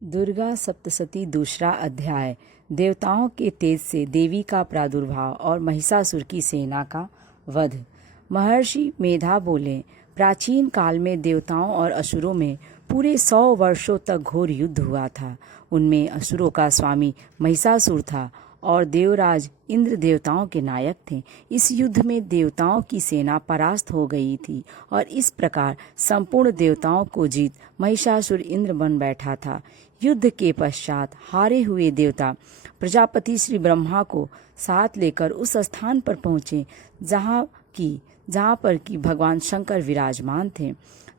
दुर्गा सप्तशती दूसरा अध्याय। देवताओं के तेज से देवी का प्रादुर्भाव और महिषासुर की सेना का वध। महर्षि मेधा बोले, प्राचीन काल में देवताओं और असुरों में पूरे 100 वर्षों तक घोर युद्ध हुआ था। उनमें असुरों का स्वामी महिषासुर था और देवराज इंद्र देवताओं के नायक थे। इस युद्ध में देवताओं की सेना परास्त हो गई थी और इस प्रकार संपूर्ण देवताओं को जीत महिषासुर इंद्र बन बैठा था। युद्ध के पश्चात हारे हुए देवता प्रजापति श्री ब्रह्मा को साथ लेकर उस स्थान पर पहुँचे जहाँ पर कि भगवान शंकर विराजमान थे।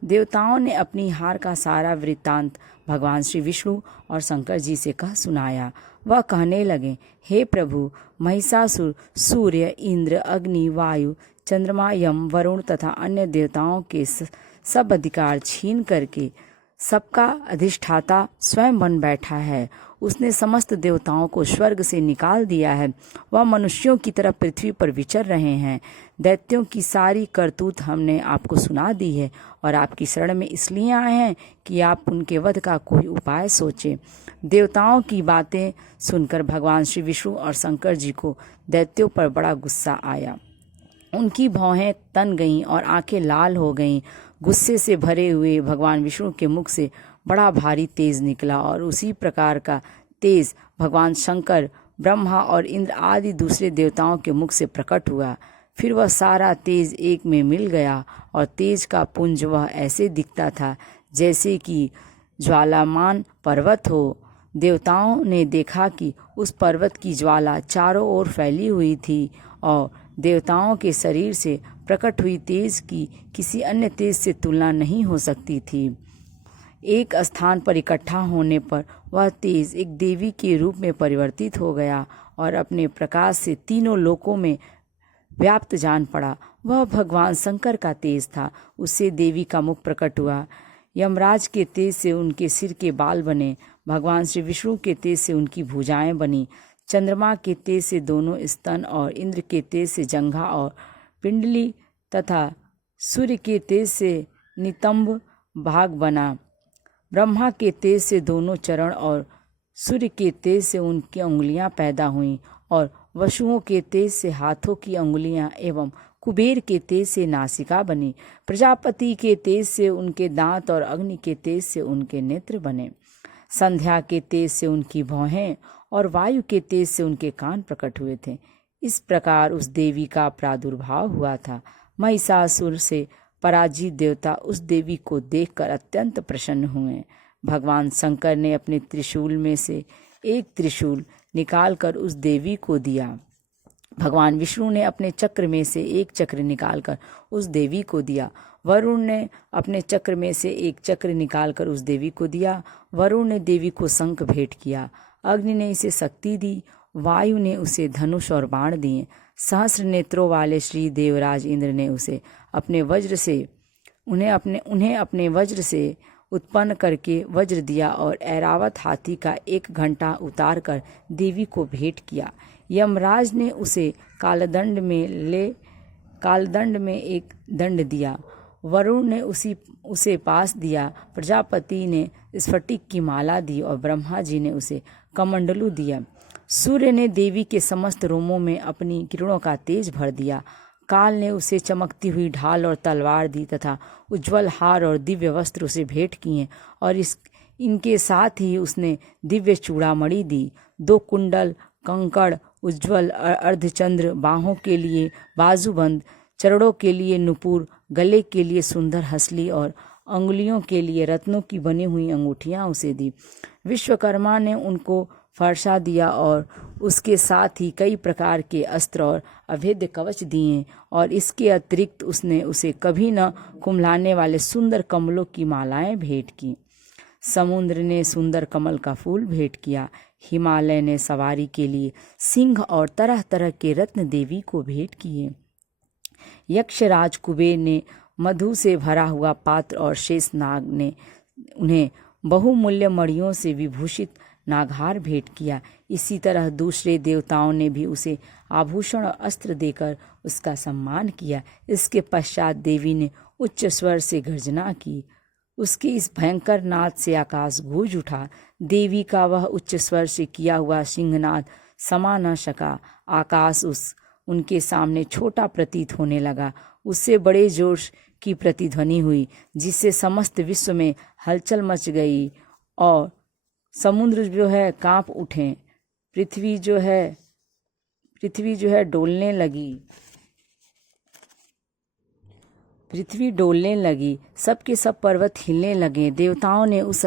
देवताओं ने अपनी हार का सारा वृत्तांत भगवान श्री विष्णु और शंकर जी से कह सुनाया। वह कहने लगे, हे प्रभु, महिषासुर सूर्य, इंद्र, अग्नि, वायु, चंद्रमा, यम, वरुण तथा अन्य देवताओं के सब अधिकार छीन करके सबका अधिष्ठाता स्वयं बन बैठा है। उसने समस्त देवताओं को स्वर्ग से निकाल दिया है। वह मनुष्यों की तरह पृथ्वी पर विचर रहे हैं। दैत्यों की सारी करतूत हमने आपको सुना दी है और आपकी शरण में इसलिए आए हैं कि आप उनके वध का कोई उपाय सोचें। देवताओं की बातें सुनकर भगवान श्री विष्णु और शंकर जी को दैत्यों पर बड़ा गुस्सा आया। उनकी भौहें तन गईं और आंखें लाल हो गईं। गुस्से से भरे हुए भगवान विष्णु के मुख से बड़ा भारी तेज निकला और उसी प्रकार का तेज भगवान शंकर, ब्रह्मा और इंद्र आदि दूसरे देवताओं के मुख से प्रकट हुआ। फिर वह सारा तेज एक में मिल गया और तेज का पुंज वह ऐसे दिखता था जैसे कि ज्वालामान पर्वत हो। देवताओं ने देखा कि उस पर्वत की ज्वाला चारों ओर फैली हुई थी और देवताओं के शरीर से प्रकट हुई तेज की किसी अन्य तेज से तुलना नहीं हो सकती थी। एक स्थान पर इकट्ठा होने पर वह तेज एक देवी के रूप में परिवर्तित हो गया और अपने प्रकाश से तीनों लोकों में व्याप्त जान पड़ा। वह भगवान शंकर का तेज था। उससे देवी का मुख प्रकट हुआ। यमराज के तेज से उनके सिर के बाल बने। भगवान श्री विष्णु के तेज से उनकी भुजाएं बनी। चंद्रमा के तेज से दोनों स्तन और इंद्र के तेज से जंघा और पिंडली तथा सूर्य के तेज से नितंब भाग बना। ब्रह्मा के तेज से दोनों चरण और सूर्य के तेज से उनकी अंगुलियां पैदा हुईं और वसुओं के तेज से हाथों की अंगुलियां एवं कुबेर के तेज से नासिका बनी। प्रजापति के तेज से उनके दांत और अग्नि के तेज से उनके नेत्र बने। संध्या के तेज से उनकी भौहें और वायु के तेज से उनके कान प्रकट हुए थे। इस प्रकार उस देवी का प्रादुर्भाव हुआ था। महिषासुर से पराजित देवता उस देवी को देखकर अत्यंत प्रसन्न हुए। भगवान शंकर ने अपने त्रिशूल में से एक त्रिशूल निकालकर उस देवी को दिया। भगवान विष्णु ने अपने चक्र में से एक चक्र निकालकर उस देवी को दिया। वरुण ने अपने चक्र में से एक चक्र निकालकर उस देवी को दिया। वरुण ने देवी को शंख भेंट किया। अग्नि ने इसे शक्ति दी। वायु ने उसे धनुष और बाण दिए। सहस्र नेत्रों वाले श्री देवराज इंद्र ने उसे अपने वज्र से उन्हें अपने वज्र से उत्पन्न करके वज्र दिया और ऐरावत हाथी का 1 घंटा उतार कर देवी को भेंट किया। यमराज ने उसे कालदंड में एक दंड दिया। वरुण ने उसे पास दिया। प्रजापति ने स्फटिक की माला दी और ब्रह्मा जी ने उसे कमंडलू दिया। सूर्य ने देवी के समस्त रोमों में अपनी किरणों का तेज भर दिया। काल ने उसे चमकती हुई ढाल और तलवार दी तथा उज्ज्वल हार और दिव्य वस्त्र उसे भेंट किए और इनके साथ ही उसने दिव्य चूड़ामणि दी। 2 कुंडल, कंकड़, उज्ज्वल अर्धचंद्र, बाहों के लिए बाजूबंद, चरणों के लिए नुपुर, गले के लिए सुंदर हंसली और अंगुलियों के लिए रत्नों की बनी हुई अंगूठियां उसे दी। विश्वकर्मा ने उनको फरसा दिया और उसके साथ ही कई प्रकार के अस्त्र और अभेद्य कवच दिए और इसके अतिरिक्त उसने उसे कभी न कुम्हलाने वाले सुंदर कमलों की मालाएं भेंट की। समुद्र ने सुंदर कमल का फूल भेंट किया। हिमालय ने सवारी के लिए सिंह और तरह तरह के रत्न देवी को भेंट किए। यक्षराज कुबेर ने मधु से भरा हुआ पात्र और शेषनाग ने उन्हें बहुमूल्य मणियों से विभूषित नागहार भेंट किया। इसी तरह दूसरे देवताओं ने भी उसे आभूषण और अस्त्र देकर उसका सम्मान किया। इसके पश्चात देवी ने उच्च स्वर से गर्जना की। उसके इस भयंकर नाद से आकाश गूंज उठा। देवी का वह उच्च स्वर से किया हुआ सिंहनाद समा न सका। आकाश उनके सामने छोटा प्रतीत होने लगा। उससे बड़े जोर की प्रतिध्वनि हुई, जिससे समस्त विश्व में हलचल मच गई और समुद्र जो है कांप उठे। पृथ्वी जो है डोलने लगी। सबके सब पर्वत हिलने लगे। देवताओं ने उस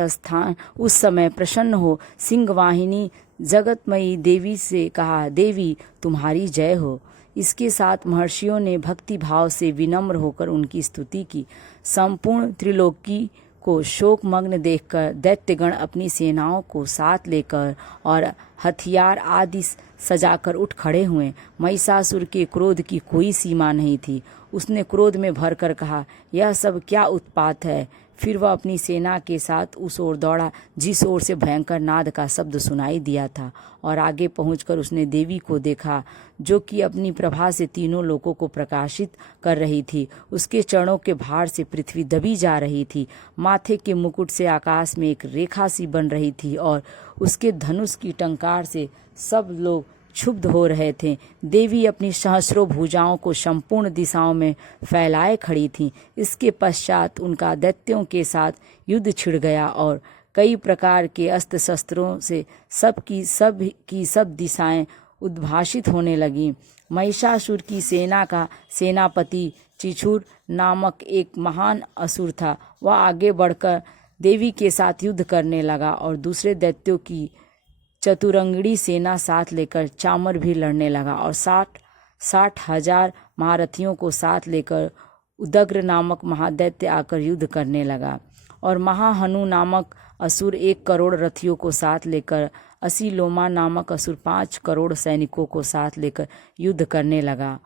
समय प्रसन्न हो सिंहवाहिनी जगतमयी देवी से कहा, देवी तुम्हारी जय हो। इसके साथ महर्षियों ने भक्ति भाव से विनम्र होकर उनकी स्तुति की। संपूर्ण त्रिलोकी को शोकमग्न देखकर दैत्यगण अपनी सेनाओं को साथ लेकर और हथियार आदि सजाकर उठ खड़े हुए। महिषासुर के क्रोध की कोई सीमा नहीं थी। उसने क्रोध में भरकर कहा, यह सब क्या उत्पात है। फिर वह अपनी सेना के साथ उस ओर दौड़ा जिस ओर से भयंकर नाद का शब्द सुनाई दिया था, और आगे पहुंचकर उसने देवी को देखा, जो कि अपनी प्रभा से तीनों लोकों को प्रकाशित कर रही थी। उसके चरणों के भार से पृथ्वी दबी जा रही थी। माथे के मुकुट से आकाश में एक रेखा सी बन रही थी और उसके धनुष की टंकार से सब लोग क्षुब्ध हो रहे थे। देवी अपनी सहस्रों भुजाओं को संपूर्ण दिशाओं में फैलाए खड़ी थी। इसके पश्चात उनका दैत्यों के साथ युद्ध छिड़ गया और कई प्रकार के अस्त्र शस्त्रों से सब दिशाएं उद्भासित होने लगीं। महिषासुर की सेना का सेनापति चिछुर नामक एक महान असुर था। वह आगे बढ़कर देवी के साथ युद्ध करने लगा और दूसरे दैत्यों की चतुरंगड़ी सेना साथ लेकर चामर भी लड़ने लगा और 60,000 महारथियों को साथ लेकर उदग्र नामक महादैत्य आकर युद्ध करने लगा। और महाहनु नामक असुर 1 करोड़ रथियों को साथ लेकर, असीलोमा नामक असुर 5 करोड़ सैनिकों को साथ लेकर युद्ध करने लगा।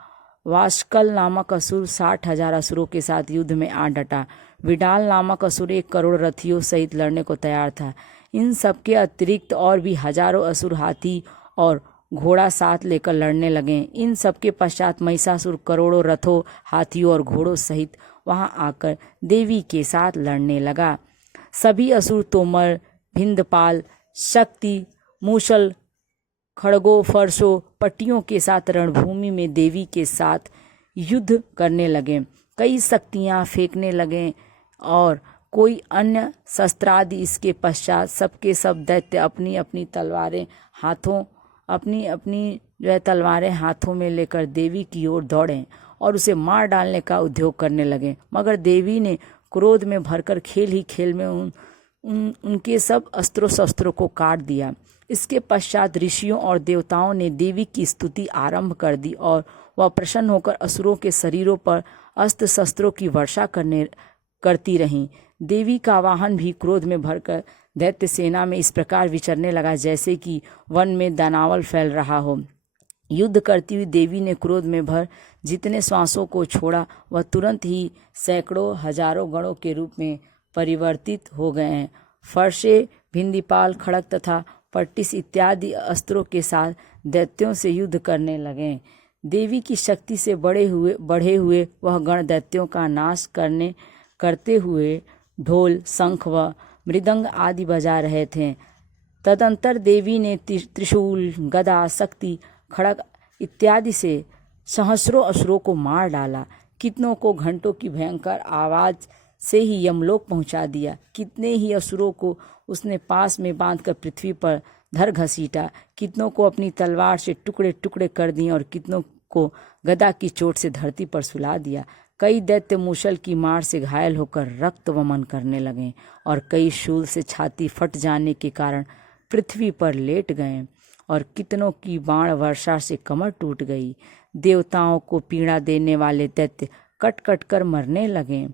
वाशकल नामक असुर 60,000 असुरों के साथ युद्ध में आ डटा। विडाल नामक असुर 1 करोड़ रथियों सहित लड़ने को तैयार था। इन सबके अतिरिक्त और भी हजारों असुर हाथी और घोड़ा साथ लेकर लड़ने लगे। इन सबके पश्चात महिषासुर करोड़ों रथों, हाथियों और घोड़ों सहित वहां आकर देवी के साथ लड़ने लगा। सभी असुर तोमर, भिंदपाल, शक्ति, मूसल, खड़गों, फरसों, पट्टियों के साथ रणभूमि में देवी के साथ युद्ध करने लगे। कई शक्तियां फेंकने लगे और कोई अन्य शस्त्रादि। इसके पश्चात सबके सब दैत्य अपनी अपनी तलवारें हाथों में लेकर देवी की ओर दौड़े और उसे मार डालने का उद्योग करने लगे। मगर देवी ने क्रोध में भरकर खेल ही खेल में उनके सब अस्त्रों शस्त्रों को काट दिया। इसके पश्चात ऋषियों और देवताओं ने देवी की स्तुति आरंभ कर दी और वह प्रसन्न होकर असुरों के शरीरों पर अस्त्र शस्त्रों की वर्षा करती रहीं। देवी का वाहन भी क्रोध में भरकर दैत्य सेना में इस प्रकार विचरने लगा जैसे कि वन में दानव फैल रहा हो। युद्ध करती हुई देवी ने क्रोध में भर जितने श्वासों को छोड़ा वह तुरंत ही सैकड़ों हजारों गणों के रूप में परिवर्तित हो गए हैं। फरसे, भिंदीपाल, खड़ग तथा पट्टिस इत्यादि अस्त्रों के साथ दैत्यों से युद्ध करने लगे। देवी की शक्ति से बढ़े हुए वह गण दैत्यों का नाश करते हुए ढोल, शंख व मृदंग आदि बजा रहे थे। तदंतर देवी ने त्रिशूल, गदा, शक्ति, खड़ग इत्यादि से सहस्रों असुरों को मार डाला। कितनों को घंटों की भयंकर आवाज से ही यमलोक पहुंचा दिया। कितने ही असुरों को उसने पास में बांधकर पृथ्वी पर धर घसीटा। कितनों को अपनी तलवार से टुकड़े टुकड़े कर दिए और कितनों को गदा की चोट से धरती पर सुला दिया। कई दैत्य मूसल की मार से घायल होकर रक्त वमन करने लगे और कई शूल से छाती फट जाने के कारण पृथ्वी पर लेट गए और कितनों की बाण वर्षा से कमर टूट गई। देवताओं को पीड़ा देने वाले दैत्य कट कट कर मरने लगे।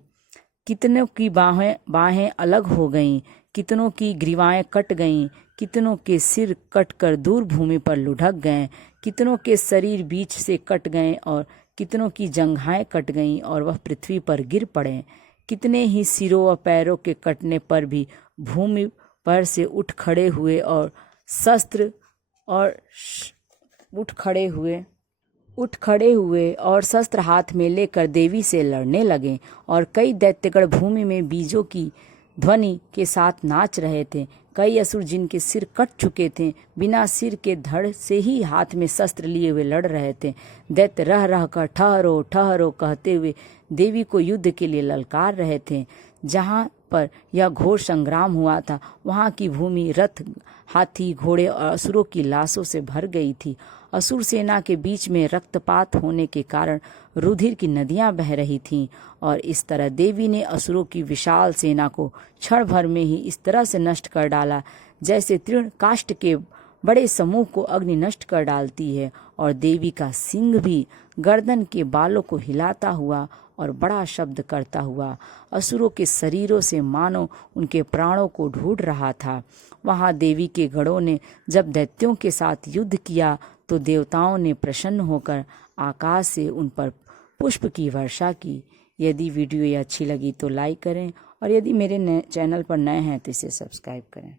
कितनों की बाहें अलग हो गईं, कितनों की ग्रीवाएं कट गईं, कितनों के सिर कट कर दूर भूमि पर लुढ़क गए, कितनों के शरीर बीच से कट गए और कितनों की जंघाएं कट गईं और वह पृथ्वी पर गिर पड़े। कितने ही सिरों व पैरों के कटने पर भी भूमि पर से उठ खड़े हुए और शस्त्र हाथ में लेकर देवी से लड़ने लगे। और कई दैत्यगण भूमि में बीजों की ध्वनि के साथ नाच रहे थे। कई असुर जिनके सिर कट चुके थे बिना सिर के धड़ से ही हाथ में शस्त्र लिए हुए लड़ रहे थे। दैत्य रह रह कर ठहरो ठहरो कहते हुए देवी को युद्ध के लिए ललकार रहे थे। जहाँ पर यह घोर संग्राम हुआ था वहाँ की भूमि रथ, हाथी, घोड़े और असुरों की लाशों से भर गई थी। असुर सेना के बीच में रक्तपात होने के कारण रुधिर की नदियां बह रही थीं और इस तरह देवी ने असुरों की विशाल सेना को क्षण भर में ही इस तरह से नष्ट कर डाला जैसे तृण काष्ठ के बड़े समूह को अग्नि नष्ट कर डालती है। और देवी का सिंह भी गर्दन के बालों को हिलाता हुआ और बड़ा शब्द करता हुआ असुरों के शरीरों से मानो उनके प्राणों को ढूंढ रहा था। वहां देवी के गणों ने जब दैत्यों के साथ युद्ध किया तो देवताओं ने प्रसन्न होकर आकाश से उन पर पुष्प की वर्षा की। यदि वीडियो ये अच्छी लगी तो लाइक करें और यदि मेरे चैनल पर नए हैं तो इसे सब्सक्राइब करें।